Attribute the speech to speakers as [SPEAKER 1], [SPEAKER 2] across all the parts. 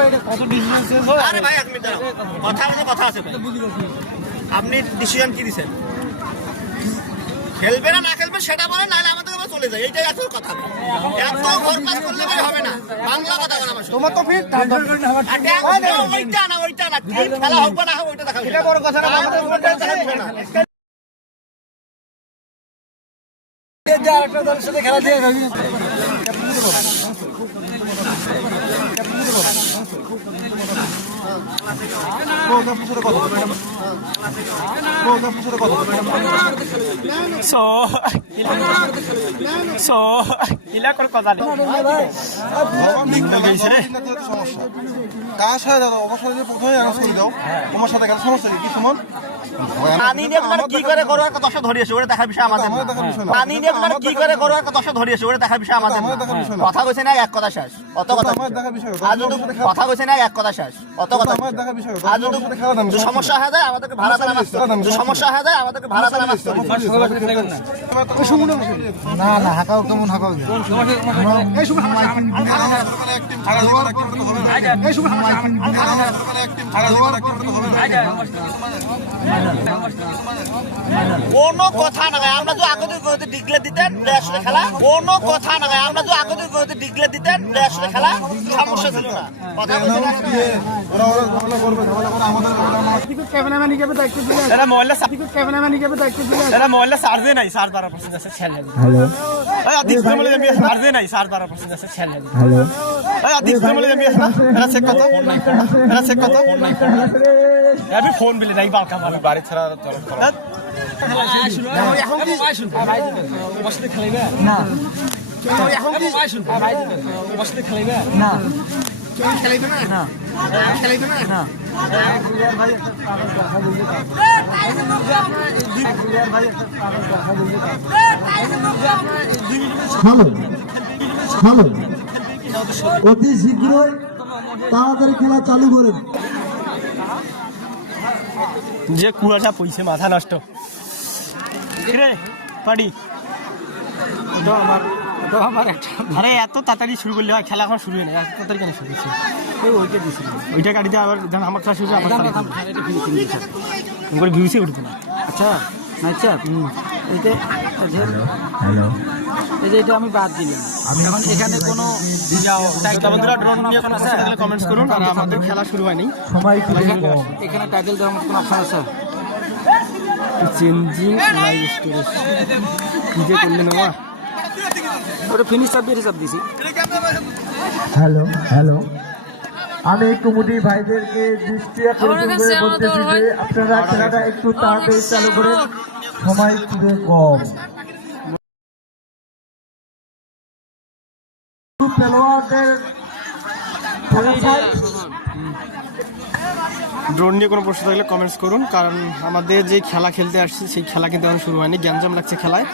[SPEAKER 1] আরে ভাই এক মিনিট কথা আছে কথা আছে আপনি ডিসিশন কি দিছেন? খেলবে না না খেলবে সেটা বলেন নাহলে আমাদের আমরা চলে যাই এইটাই আসল কথা এত ঘর কাজ করলে ভাই হবে না। বাংলা কথা বলা আমার
[SPEAKER 2] তোমার তো ফিট
[SPEAKER 1] ওইটা না ওইটা না কি খেলা হোক না ওইটা দেখা এটা বড় কথা না আমাদের উপর না।
[SPEAKER 2] একটা দলের সাথে খেলা দিয়ে 啊。
[SPEAKER 3] So, করে কথা নেই
[SPEAKER 4] কার সাথে দাদা অবসর প্রথমে অ্যানাউন্স করে দাও তোমার সাথে কেন সমস্যা কি সুমন
[SPEAKER 1] পানি নিয়ে আপনারা কি করে করো একটা দশা ধরিয়েছে ওটা দেখার বিষয় আমাদের। পানি নিয়ে আপনারা কি করে করো একটা দশা ধরিয়েছে ওটা দেখার বিষয় আমাদের। কথা কইছে না এক কথা শেষ অত কথা কথা কইছে না এক কথা শেষ অত সমস্যা হয়ে যায় আমাদেরকে ভাড়া তারা সমস্যা হয়ে যায় আমাদেরকে ভাড়া তারা।
[SPEAKER 2] না না হাঁকাও কেমন হাঁকাও এই সময় এই সময়
[SPEAKER 1] কোনো কথা না আমরা যদি আগে কইতে ডিগলে দিতেন আসলে খেলা। কোনো কথা না আমরা যদি আগে কইতে ডিগলে দিতেন আসলে খেলা। সমস্যা ছিল না। কথা
[SPEAKER 3] আমি ফোন বিলে নাই বালকা। বাড়ি ছাড়া
[SPEAKER 2] না। না। না। না।
[SPEAKER 5] থামুন থামুন অতি শীঘ্রই তাড়াতাড়ি খেলা চালু করেন।
[SPEAKER 3] যে কুয়াশা পইছে মাথা নষ্ট। রে পারি
[SPEAKER 2] তো আমার তো আমার একটা
[SPEAKER 3] আরে এত তাড়াতাড়ি শুরু করলে হয় খেলা এখন শুরু হয় না। এত তাড়াতাড়ি কেন শুরু হচ্ছে?
[SPEAKER 2] ওই ওইটা
[SPEAKER 3] গাড়িতে আবার যখন আমার খেলা শুরু হবে। আমার করে ভিউসে উঠবে না।
[SPEAKER 2] আচ্ছা আচ্ছা এটা
[SPEAKER 5] হ্যালো
[SPEAKER 2] এই যে এটা আমি বাদ দিলাম। এখন এখানে কোনো
[SPEAKER 3] বন্ধুরা ড্রোন নিয়ে কোনো কথা থাকলে কমেন্টস করুন আর আমাদের খেলা শুরু হয়নি।
[SPEAKER 5] সময়
[SPEAKER 2] এখানে টাইটেল দেওয়ার মতো কোনো অপশন আছে
[SPEAKER 3] চেঞ্জিং লাইভ স্টোরেজ কি যে করলেন বাবা
[SPEAKER 2] ওটা ফিনিশ চাপ দিয়ে চাপ দিছি।
[SPEAKER 5] হ্যালো হ্যালো আমি কুমুদি ভাইদেরকে দৃষ্টি আকর্ষণ করে বলতেছি যে আপনারা খেলাটা একটু তাড়াতাড়ি চালু করে সময় খুবই কম। খেলোয়াড়দের
[SPEAKER 3] ড্রোন নিয়ে কোনো প্রশ্ন থাকলে কমেন্টস করুন কারণ আমাদের যে খেলা খেলতে আসছি সেই খেলা কিন্তু এখন শুরু হয়নি গ্যাঞ্জাম লাগছে খেলায়।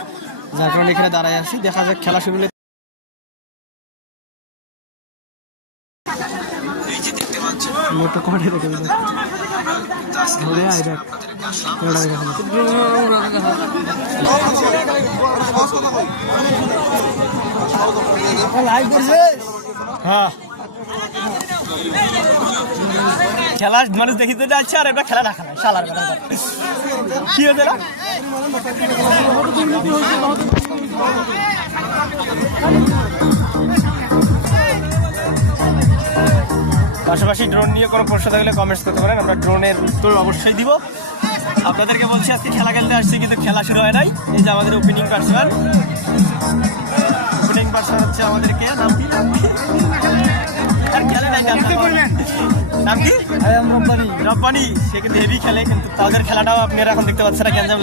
[SPEAKER 3] যার কারণে এখানে দাঁড়ায় আসি দেখা যাক খেলা শুরু মোটো করে দিল ধরে আয় দেখ। দেখা। হ্যাঁ। খেলা মানুষ দেখিতে যাচ্ছে আর এটা খেলা দেখা নাই শালার কি হয়েছে না পাশাপাশি ড্রোন নিয়ে কোনো প্রশ্ন থাকলে কমেন্টস করতে পারেন, আমরা ড্রোনের উত্তর অবশ্যই দিব। আপনাদেরকে বলছি, আজকে খেলা খেলতে আসছি, কিন্তু খেলা শুরু হয় নাই। এই যে আমাদের ওপেনিং পার্সন ওপেনিং পার্সন হচ্ছে আমাদেরকে নাম সে কিন্তু খেলে তাদের খেলাটাও আপনারা এখন দেখতে পাচ্ছেন না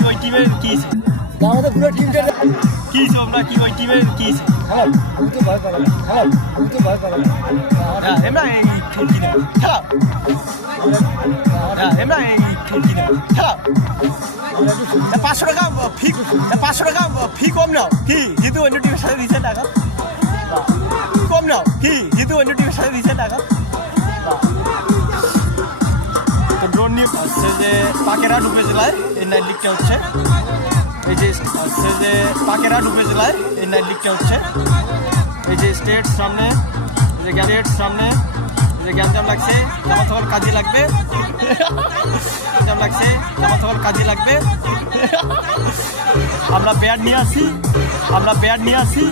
[SPEAKER 2] আমাদের পুরো টিমটা
[SPEAKER 3] কি আমরা? কি ওই টিমের কি
[SPEAKER 2] আমাদের পুরো টিমটা
[SPEAKER 3] কি কি আমরা কি ওই টিমের কি হ্যাঁ এমরা এই খেলছি না খেলা হ্যাঁ এমরা এই খেলছি না এ পাঁচশো টাকা ফি পাঁচশো টাকা ফি কম নাও। কি যেহেতু অন্য টিমের সাথে দিচ্ছে টাকা কম নাও। কি যেহেতু অন্য টিমের সাথে দিচ্ছে টাকা যে পাকেরা ডুবে জেলায় এই নাইট লিগটা হচ্ছে। এই যে হচ্ছে যে পাকেরা ডুবে জেলায় এই নাইট লিগটা হচ্ছে। এই যে স্টেট সামনে যে গ্যারেট সামনে যে গ্যাঞ্জাম লাগছে জামা তোমার কাজে লাগবে। গ্যাঞ্জাম লাগছে জামা তোমার কাজে লাগবে। আমরা ব্যাট নিয়ে আসি, আমরা ব্যাট নিয়ে আসি।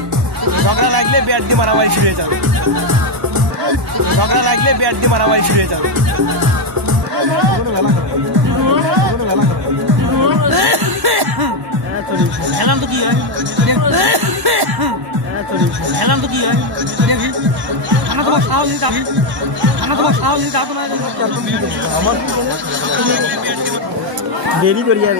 [SPEAKER 3] ঝগড়া লাগলে ব্যাট দিয়ে মারামারি শুরু হয়ে যাবে। ঝগড়া লাগলে ব্যাট দিয়ে মারামারি শুরু হয়ে যাবে। খেলাম তো কি হয় খেলাম তো কি হয় খানা তোমার সাহস দিতে আমি খানা তোমার সাহস দিতে আমার দেরি করি আর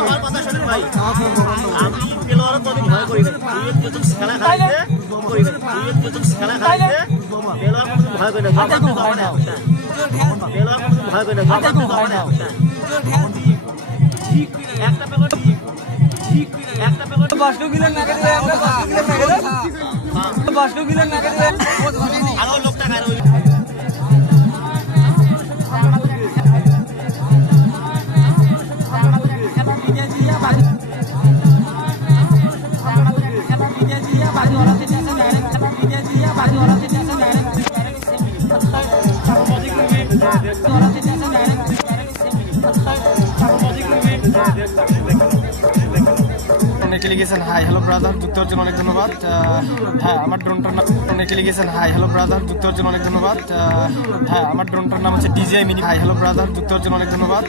[SPEAKER 1] আমার কথা করি না দুইয়ের যত খেলা খাইছে করি না দুইয়ের যত খেলা খাইছে পেলোয়ার কোনো ভয় করি না পেলোয়ার কোনো ভয় করি আরও লোকটা খায়
[SPEAKER 3] লিখেছেন হাই হ্যালো ব্রাদার যুক্ত হওয়ার জন্য অনেক ধন্যবাদ। হ্যাঁ আমার ড্রোনটার নাম লিখেছেন হাই হ্যালো ব্রাদার যুক্ত হওয়ার জন্য অনেক ধন্যবাদ। হ্যাঁ আমার ড্রোনটার নাম হচ্ছে DJI mini hi hello brother যুক্ত হওয়ার জন্য অনেক ধন্যবাদ।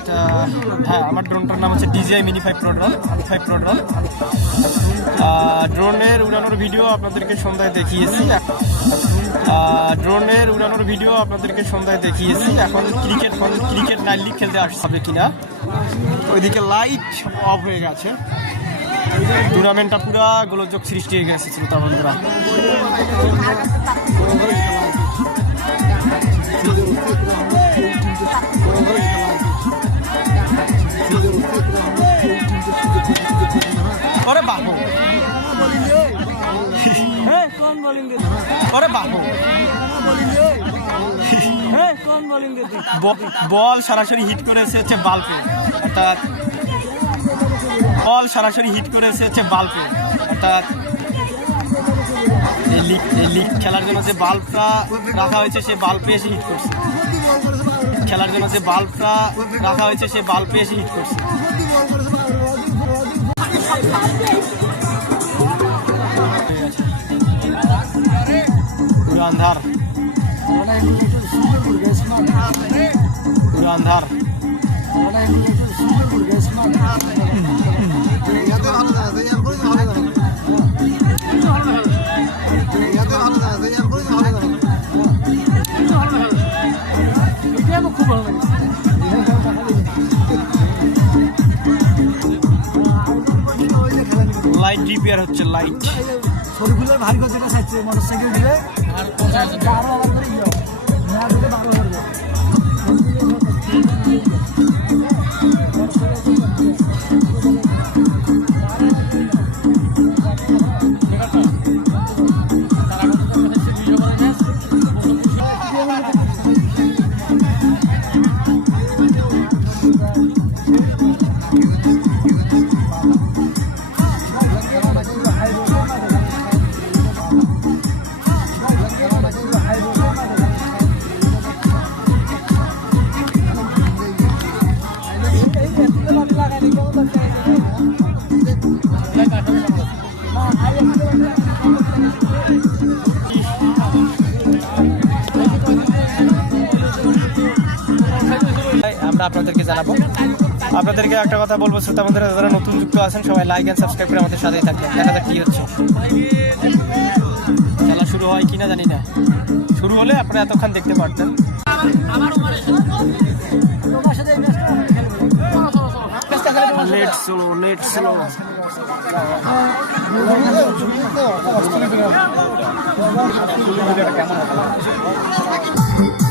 [SPEAKER 3] হ্যাঁ আমার ড্রোনটার নাম হচ্ছে DJI mini five pro drone five pro drone ড্রোনের উড়ানোর ভিডিও আপনাদেরকে সন্ধ্যায় দেখিয়েছি। ড্রোনের উড়ানোর ভিডিও আপনাদেরকে সন্ধ্যায় দেখিয়েছি। এখন ক্রিকেট ক্রিকেট নাইট লিগ খেলতে আসবে কিনা? ওইদিকে লাইট অফ হয়ে গেছে। টুর্নামেন্টটা পুরা গোলযোগ সৃষ্টি হয়ে গেছে শ্রোতা বন্ধুরা। ওরে বাবু। ওরে বাবু। বল সরাসরি হিট করেছে হচ্ছে বাল্পে অর্থাৎ বল সরাসরি হিট করেছে হচ্ছে বাল্পে অর্থাৎ লিগ খেলার জন্য যে বাল্বটা রাখা হয়েছে, সে বাল্বে এসে হিট করছে। খেলার জন্য যে বাল্বটা রাখা হয়েছে, সে বাল্বে এসে হিট করছে। আন্ধার। আন্ধার।
[SPEAKER 2] ইয়াতে ভালো
[SPEAKER 3] লাইট রিপেয়ার হচ্ছে লাইট
[SPEAKER 2] শরীফুলের ভারী যেটা চাইছে মোটরসাইকেল দিলে, আর বারো হাজার করে ইয়ে না দিলে হাজার করে।
[SPEAKER 3] আমরা আপনাদেরকে জানাব। আপনাদেরকে একটা কথা বলব, শ্রোতা বন্ধুরা, যারা নতুন যুক্ত আছেন, সবাই লাইক অ্যান্ড সাবস্ক্রাইব করে আমাদের সাথেই থাকবেন। দেখা যাক কী হচ্ছে। খেলা শুরু হয় কিনা জানি না। শুরু হলে আপনারা এতক্ষণ দেখতে পারতেন।
[SPEAKER 2] আমার
[SPEAKER 3] নেট স্লো নেট স্লো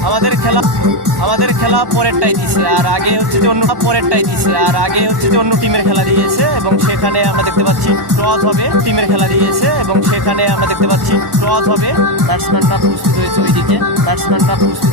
[SPEAKER 3] আমাদের খেলা আমাদের খেলা পরেরটাই দিছে। আর আগে হচ্ছে যে অন্য পরেরটাই দিছে। আর আগে হচ্ছে যে অন্য টিমের খেলা দিয়েছে এবং সেখানে আমরা দেখতে পাচ্ছি টস হবে টিমের খেলা দিয়েছে এবং সেখানে আমরা দেখতে পাচ্ছি টস হবে। ব্যাটসম্যানরা প্রস্তুত হয়েছে ওইদিকে। ব্যাটসম্যানরা প্রস্তুত